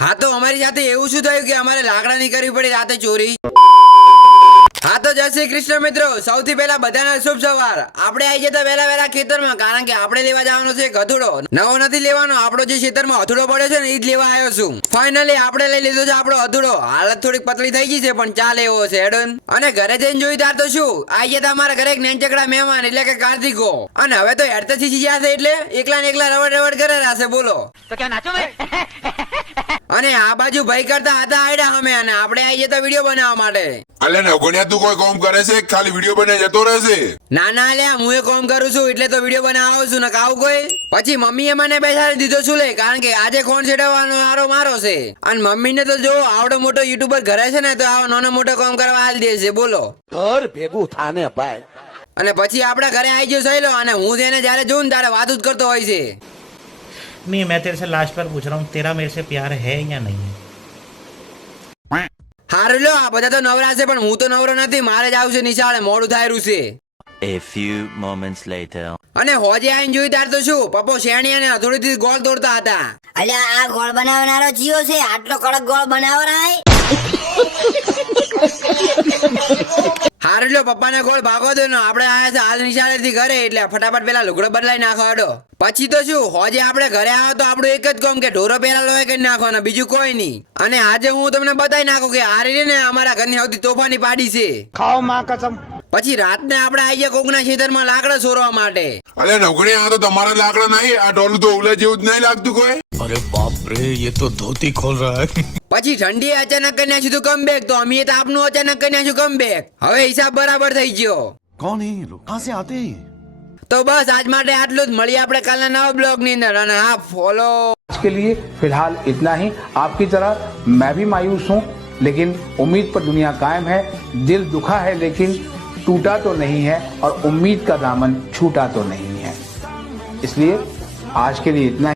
હા, તો અમારી સાથે એવું શું થયું કે અમારે લાકડાની કરવી પડી રાતે ચોરી? હા, તો જય શ્રી કૃષ્ણ મિત્રો. સૌથી પહેલા બધાને શુભ સવાર. આપણે આવી જતા વહેલા વહેલા ખેતરમાં, કારણ કે આપણે લેવા જવાનો છે હથુડો નવો નથી લેવાનો, આપણો જે ખેતરમાં હથુડો પડ્યો છે ને એ જ લેવા આવ્યો છું. ફાઇનલી આપણે લઈ લીધો છે આપણો હથુડો હાલત થોડીક પતલી થઈ ગઈ છે, પણ ચાલે એવો છે એડન અને ઘરે જઈને જોઈ તાર તો શું? આવી જતા અમારા ઘરે એક નેનચકડા મહેમાન, એટલે કે કાર્તિકો. અને હવે તો હેડતા શીખી ગયા છે, એટલે એકલા ને એકલા રવડ રવડ કરે રાશે, બોલો. અને આ બાજુ ભાઈ કરતા હતા આયડા અમે અને આપણે આવી જતા વીડિયો બનાવવા માટે. અલે નવગણિયા તું કોઈ કોમ કરે છે? ખાલી વીડિયો બને જતો રહેશે. ના ના લ્યા હું એ કોમ કરું છું એટલે તો વીડિયો બનાવું છું ને કાવ કોઈ? પછી મમ્મીએ મને બેસાડી દીધો છું લે કારણ કે આજે કોણ છેડવાનો આરો મારો છે? અને મમ્મીને તો જો આવડો મોટો યુટ્યુબર ઘરે છે ને તો આવો નાનો મોટો કામ કરવા હાલ દે છે બોલો. ઘર ભેગું થાને ભાઈ. અને પછી આપણા ઘરે આવી ગયો સહેલો અને હું તેને જ્યારે જોઉં ત્યારે વાત જ કરતો હોય છે. नहीं मैं तेरे से लास्ट बार पूछ रहा हूँ तेरा मेरे से प्यार है या नहीं है હારું લો આ બધા તો નવરા છે પણ હું તો નવરો નથી મારે જ આવશે નિશાળે મોડું થાયરું છે A few moments later. અને હોજે આવીને જોઈ તાર તો શું પપ્પો શેણી અને હથોડીથી ગોળ તોડતા હતા અલ્યા આ ગોળ બનાવનારો જીઓ છે આટલો કડક ગોળ બનાવરાય હારું પપ્પાને ગોળ ભાગો દો ને, આપણે આયા છે હાલ નિશાળેથી ઘરે, એટલે ફટાફટ પેલા લુગડો બદલાઈ નાખો પછી તો શું, હોજે આપણે ઘરે આવો તો આપણું એક જ કામ કે ઢોરો પહેલા લોહી કરી નાખવાના, બીજું કોઈ નહીં. અને આજે હું તમને બતાવી નાખું કે આ રીતે ને અમારા ઘરની સૌથી તોફાની પાડી છે. ખાઓ માં કસમ પછી રાતને આપણે આવીએ કોકના ખેતરમાં લાકડા સોરવા માટે. અરે નોકરી આ તો તમારા લાકડા નહીં આ ઢોલું તો ઉલે જેવું જ નહીં લાગતું કોઈ. અરે બાપ રે ये તો ધોતી ખોલ રહા હે. પછી ઠંડી અચાનક કરી નાખ્યું તો કમ બેક તો અમે તો આપનું અચાનક કરી નાખ્યું કમ બેક હવે હિસાબ બરાબર થઈ ગયો. કોણ હે લોગ આતે તો બસ આજ માટે આટલું જ. મળીએ આપણે કાલના નવા બ્લોગની અંદર. અને હા ફોલો આજ કે લીએ ફિલહાલ ઇતના હી. આપકી તરફ મેં ભી માયૂસ હું લેકિન ઉમીદ પર દુનિયા કાયમ હૈ દિલ દુખા હૈ લેકિન टूटा तो नहीं है और उम्मीद का दामन छूटा तो नहीं है इसलिए आज के लिए इतना ही